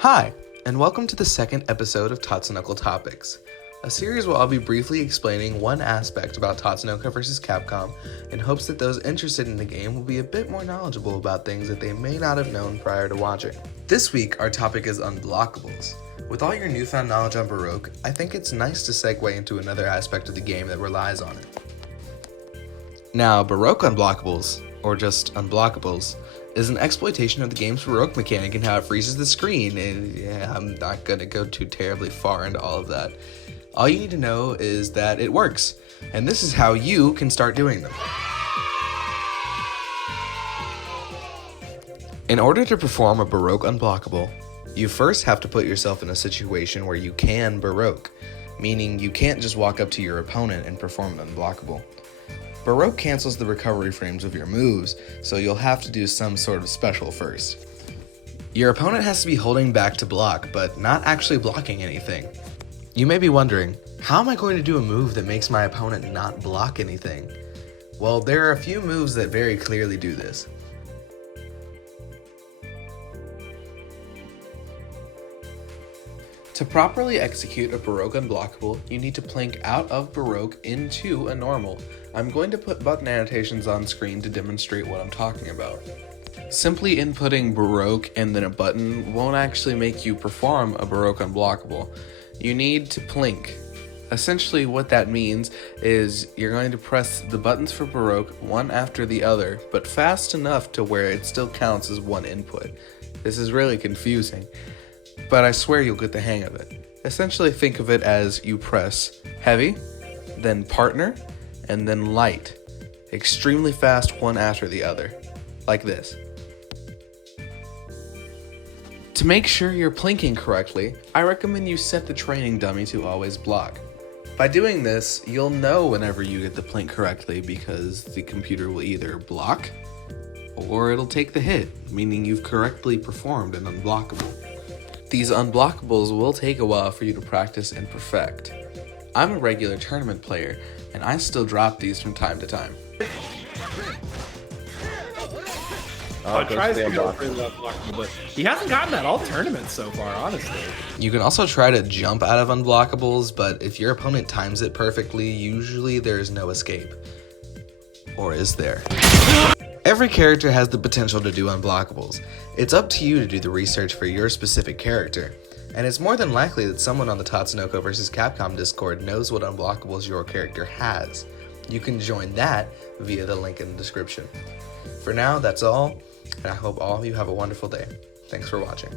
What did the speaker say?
Hi, and welcome to the second episode of Tatsunical Topics, a series where I'll be briefly explaining one aspect about Tatsunoko vs. Capcom in hopes that those interested in the game will be a bit more knowledgeable about things that they may not have known prior to watching. This week, our topic is Unblockables. With all your newfound knowledge on Baroque, I think it's nice to segue into another aspect of the game that relies on it. Now, Baroque Unblockables, or just Unblockables, is an exploitation of the game's Baroque mechanic and how it freezes the screen, and yeah, I'm not going to go too terribly far into all of that. All you need to know is that it works, and this is how you can start doing them. In order to perform a Baroque Unblockable, you first have to put yourself in a situation where you can Baroque, meaning you can't just walk up to your opponent and perform an Unblockable. Baroque cancels the recovery frames of your moves, so you'll have to do some sort of special first. Your opponent has to be holding back to block, but not actually blocking anything. You may be wondering, how am I going to do a move that makes my opponent not block anything? Well, there are a few moves that very clearly do this. To properly execute a Baroque Unblockable, you need to plink out of Baroque into a normal. I'm going to put button annotations on screen to demonstrate what I'm talking about. Simply inputting Baroque and then a button won't actually make you perform a Baroque Unblockable. You need to plink. Essentially what that means is you're going to press the buttons for Baroque one after the other, but fast enough to where it still counts as one input. This is really confusing, but I swear you'll get the hang of it. Essentially think of it as you press heavy, then partner, and then light. Extremely fast one after the other. Like this. To make sure you're plinking correctly, I recommend you set the training dummy to always block. By doing this, you'll know whenever you get the plink correctly because the computer will either block or it'll take the hit, meaning you've correctly performed an unblockable. These unblockables will take a while for you to practice and perfect. I'm a regular tournament player, and I still drop these from time to time. Tries to go for the unblockable, but he hasn't gotten that all tournaments so far, honestly. You can also try to jump out of unblockables, but if your opponent times it perfectly, usually there's no escape. Or is there? Every character has the potential to do unblockables. It's up to you to do the research for your specific character, and it's more than likely that someone on the Tatsunoko vs. Capcom Discord knows what unblockables your character has. You can join that via the link in the description. For now, that's all, and I hope all of you have a wonderful day. Thanks for watching.